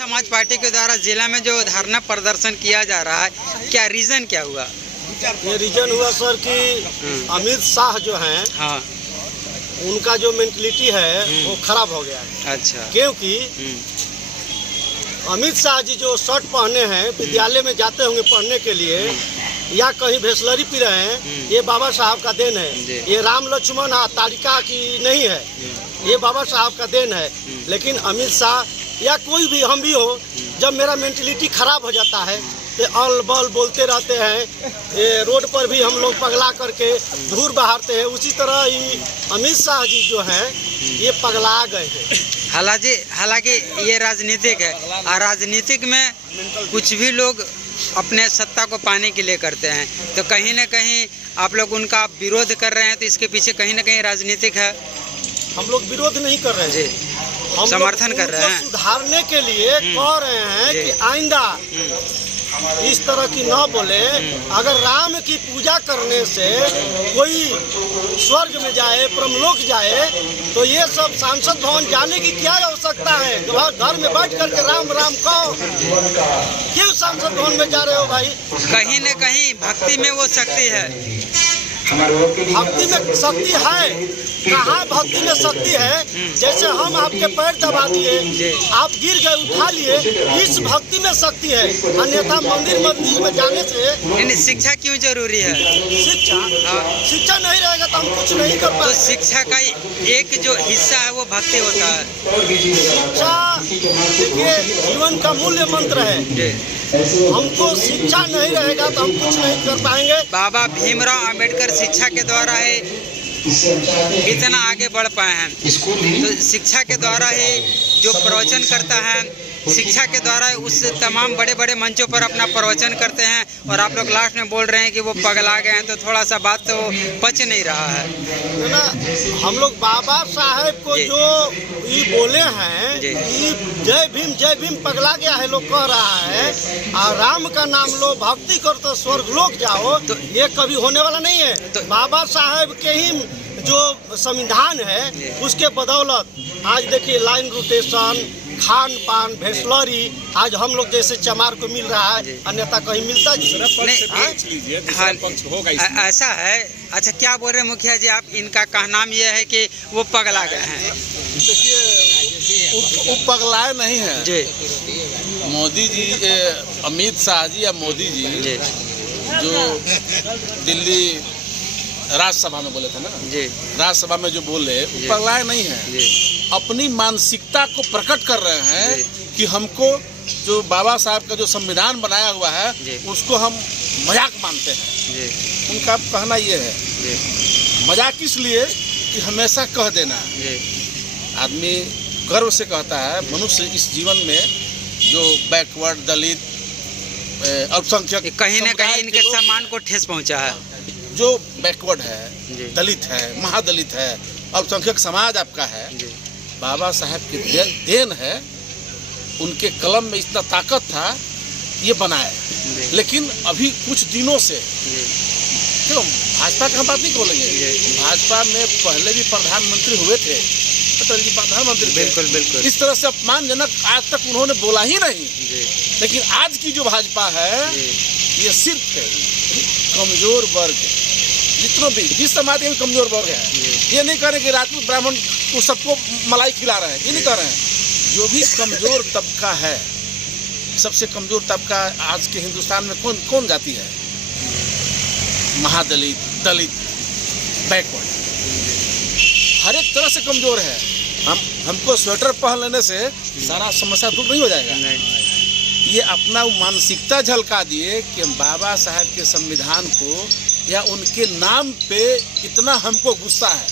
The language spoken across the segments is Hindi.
समाज पार्टी के द्वारा जिला में जो धरना प्रदर्शन किया जा रहा है, क्या रीजन क्या हुआ? ये रीजन हुआ सर कि अमित शाह जो हैं, हाँ, उनका जो मेंटलिटी है वो खराब हो गया है। अच्छा। क्योंकि अमित शाह जी जो शर्ट पहने हैं, विद्यालय में जाते होंगे पढ़ने के लिए या कहीं भेसलरी पी रहे हैं, ये बाबा साहब का देन है। ये राम लक्ष्मण तारिका की नहीं है, ये बाबा साहब का देन है। लेकिन अमित शाह या कोई भी, हम भी हो, जब मेरा मेंटलिटी खराब हो जाता है तो अल बल बोलते रहते हैं, ये रोड पर भी हम लोग पगला करके धूल बहारते हैं। उसी तरह ये अमित शाह जी जो हैं ये पगला गए हैं। हालांकि ये राजनीतिक है और राजनीतिक में कुछ भी लोग अपने सत्ता को पाने के लिए करते हैं, तो कहीं ना कहीं आप लोग उनका विरोध कर रहे हैं, तो इसके पीछे कहीं ना कहीं राजनीतिक है। हम लोग विरोध नहीं कर रहे हैं, हम समर्थन कर रहे हैं, सुधारने के लिए कह रहे हैं कि आइंदा इस तरह की न बोले। अगर राम की पूजा करने से कोई स्वर्ग में जाए, परमलोक जाए, तो ये सब सांसद भवन जाने की क्या आवश्यकता है? घर में बैठ करके राम राम कहो, क्यों सांसद भवन में जा रहे हो भाई? कहीं न कहीं भक्ति में वो शक्ति है। भक्ति में शक्ति है, कहाँ भक्ति में शक्ति है? जैसे हम आपके पैर दबा दिए, आप गिर गए, उठा लिए, इस भक्ति में शक्ति है। अन्यथा मंदिर में जाने से शिक्षा क्यों जरूरी है? शिक्षा नहीं रहेगा तो हम कुछ नहीं कर पाएंगे। तो शिक्षा का एक जो हिस्सा है वो भक्ति होता है। शिक्षा देखिए जीवन का मूल्य मंत्र है। हमको शिक्षा नहीं रहेगा तो हम कुछ नहीं कर पाएंगे। बाबा भीमराव अंबेडकर शिक्षा के द्वारा ही इतना आगे बढ़ पाए हैं। तो शिक्षा के द्वारा ही जो प्रवचन करता है, शिक्षा के द्वारा उस तमाम बड़े बड़े मंचों पर अपना प्रवचन करते हैं, और आप लोग लास्ट में बोल रहे हैं कि वो पगला गए हैं, तो थोड़ा सा बात तो पच नहीं रहा है ना। हम लोग बाबा साहेब को जो ये बोले हैं कि जय भीम पगला गया है, लोग कह रहा है, और राम का नाम लो, भक्ति करो तो स्वर्ग लोक जाओ, तो ये कभी होने वाला नहीं है। तो बाबा साहेब के ही जो संविधान है उसके बदौलत आज देखिए लाइन रोटेशन, खान पान, भेसलरी आज हम लोग जैसे चमार को मिल रहा है, अन्यथा कहीं मिलता नहीं। ऐसा है। अच्छा, क्या बोल रहे हैं मुखिया जी आप? इनका कहना ये है कि वो पगला गए हैं। देखिए वो पगलाए नहीं है जी। मोदी जी, अमित शाह जी या मोदी जी जो दिल्ली राज्यसभा में बोले थे ना जी, राज्यसभा में जो बोले वो पगलाए नहीं है, अपनी मानसिकता को प्रकट कर रहे हैं कि हमको जो बाबा साहब का जो संविधान बनाया हुआ है उसको हम मजाक मानते हैं। उनका कहना ये है, मजाक इसलिए कि हमेशा कह देना। आदमी गर्व से कहता है, मनुष्य इस जीवन में जो बैकवर्ड, दलित, अल्पसंख्यक, कहीं न कहीं इनके सम्मान को ठेस पहुंचा है। जो बैकवर्ड है, दलित है, महादलित है, अल्पसंख्यक समाज आपका है, बाबा साहब की देन है। उनके कलम में इतना ताकत था, ये बनाए। लेकिन अभी कुछ दिनों से क्यों भाजपा का हम बात नहीं बोलेंगे, भाजपा में पहले भी प्रधानमंत्री हुए थे, अटल जी प्रधानमंत्री थे। बिल्कुल। इस तरह से अपमानजनक आज तक उन्होंने बोला ही नहीं। लेकिन आज की जो भाजपा है ये सिर्फ कमजोर वर्ग, जितनों भी जिस समाज के कमजोर वर्ग है, ये नहीं कह रहे कि राजपूत ब्राह्मण को सबको मलाई खिला रहे हैं, ये नहीं कह रहे हैं। जो भी कमजोर तबका है, सबसे कमजोर तबका आज के हिंदुस्तान में कौन जाती है? महादलित, दलित, बैकवर्ड, हर एक तरह से कमजोर है। हमको स्वेटर पहन लेने से सारा समस्या दूर नहीं हो जाएगा। ये अपना मानसिकता झलका दिए कि बाबा साहब के संविधान को या उनके नाम पे इतना हमको गुस्सा है।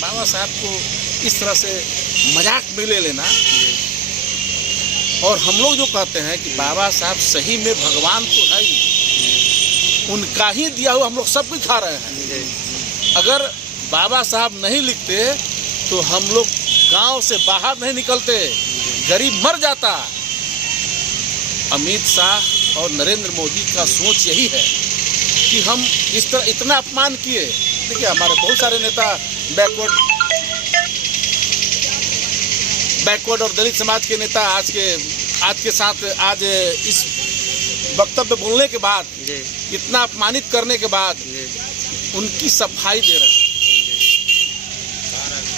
बाबा साहब को इस तरह से मजाक में ले लेना, और हम लोग जो कहते हैं कि बाबा साहब सही में भगवान तो है ही, उनका ही दिया हुआ हम लोग सब कुछ खा रहे हैं। अगर बाबा साहब नहीं लिखते तो हम लोग गांव से बाहर नहीं निकलते, गरीब मर जाता। अमित शाह और नरेंद्र मोदी का सोच यही है कि हम इस तरह इतना अपमान किए। देखिए हमारे बहुत सारे नेता बैकवर्ड और दलित समाज के नेता आज के साथ आज इस वक्तव्य बोलने के बाद, इतना अपमानित करने के बाद उनकी सफाई दे रहे हैं।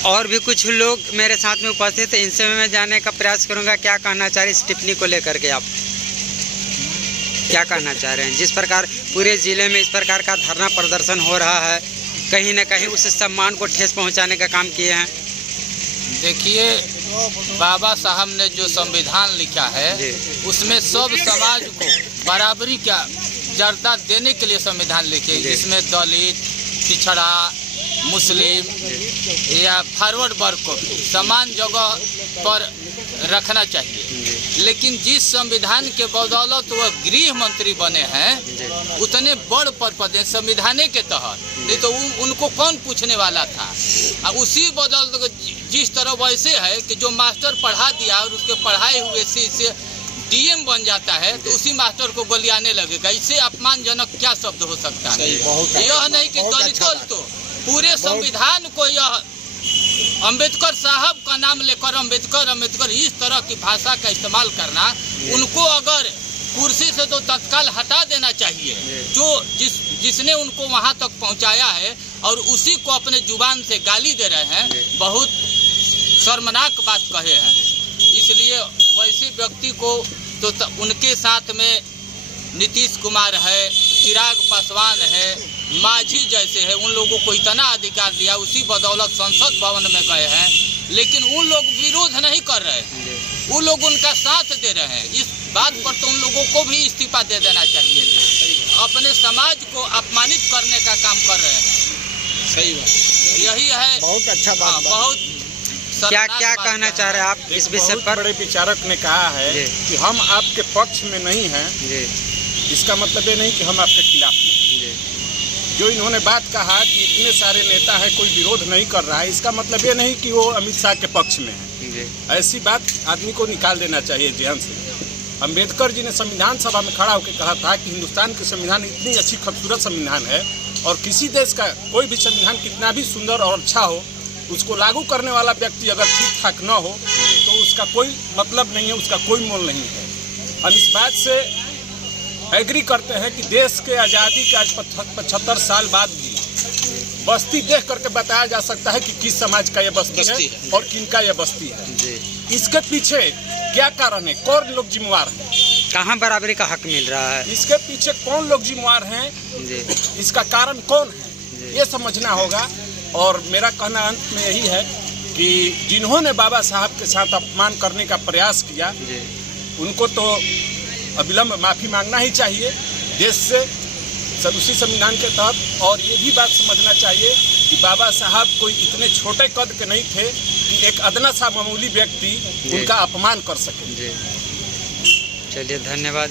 और भी कुछ लोग मेरे साथ में उपस्थित हैं, इनसे मैं जानने का प्रयास करूंगा क्या कहना चाह रहे हैं इस टिप्पणी को लेकर के। आप क्या कहना चाह रहे हैं? जिस प्रकार पूरे ज़िले में इस प्रकार का धरना प्रदर्शन हो रहा है, कहीं न कहीं उस सम्मान को ठेस पहुंचाने का काम किए हैं। देखिए, बाबा साहब ने जो संविधान लिखा है उसमें सब समाज को बराबरी का दर्जा देने के लिए संविधान लिखे, जिसमें दलित, पिछड़ा, मुस्लिम या फॉरवर्ड वर्ग को समान जगह पर रखना चाहिए। लेकिन जिस संविधान के बदौलत वह गृह मंत्री बने हैं, उतने बड़ पद हैं संविधान के तहत, नहीं तो उनको कौन पूछने वाला था। उसी बदौलत जिस तरह वैसे है कि जो मास्टर पढ़ा दिया और उसके पढ़ाए हुए से डीएम बन जाता है तो उसी मास्टर को बलियाने लगेगा। इससे अपमानजनक क्या शब्द हो सकता है? यह नहीं कि दलितों तो पूरे संविधान को यह अंबेडकर साहब का नाम लेकर अंबेडकर इस तरह की भाषा का इस्तेमाल करना, उनको अगर कुर्सी से तो तत्काल हटा देना चाहिए। जो जिसने उनको वहां तक पहुंचाया है और उसी को अपने जुबान से गाली दे रहे हैं, बहुत शर्मनाक बात कहे हैं। इसलिए वैसे व्यक्ति को तो उनके साथ में नीतीश कुमार है, चिराग पासवान है, माझी जैसे है, उन लोगों को इतना अधिकार दिया, उसी बदौलत संसद भवन में गए हैं। लेकिन उन लोग विरोध नहीं कर रहे हैं, वो लोग उनका साथ दे रहे हैं। इस बात पर तो उन लोगों को भी इस्तीफा दे देना चाहिए। अपने समाज को अपमानित करने का काम कर रहे हैं। सही बात, यही है। बहुत अच्छा बात। बहुत क्या कहना चाह रहे हैं आप इस विषय पर? बड़े विचारक ने कहा है कि हम आपके पक्ष में नहीं हैं, इसका मतलब ये नहीं कि हम आपके खिलाफ हैं। जो इन्होंने बात कहा कि इतने सारे नेता हैं, कोई विरोध नहीं कर रहा है, इसका मतलब ये नहीं कि वो अमित शाह के पक्ष में है। ऐसी बात आदमी को निकाल देना चाहिए ध्यान से। अंबेडकर जी ने संविधान सभा में खड़ा होकर कहा था कि हिंदुस्तान के संविधान इतनी अच्छी खूबसूरत संविधान है, और किसी देश का कोई भी संविधान कितना भी सुंदर और अच्छा हो, उसको लागू करने वाला व्यक्ति अगर ठीक ठाक न हो तो उसका कोई मतलब नहीं है, उसका कोई मोल नहीं है। हम इस बात से एग्री करते हैं कि देश के आज़ादी के आज 75 साल बाद भी बस्ती देख करके बताया जा सकता है कि किस समाज का यह बस्ती है और किनका यह बस्ती है। इसके पीछे क्या कारण है, कौन लोग जिम्मेवार हैं, कहाँ बराबरी का हक मिल रहा है, इसके पीछे कौन लोग जिम्मेवार हैं, इसका कारण कौन है, ये समझना होगा। और मेरा कहना अंत में यही है कि जिन्होंने बाबा साहब के साथ अपमान करने का प्रयास किया, उनको तो अविलंब माफ़ी मांगना ही चाहिए देश से, उसी संविधान के तहत। और ये भी बात समझना चाहिए कि बाबा साहब कोई इतने छोटे कद के नहीं थे कि एक अदना सा मामूली व्यक्ति उनका अपमान कर सके। चलिए, धन्यवाद।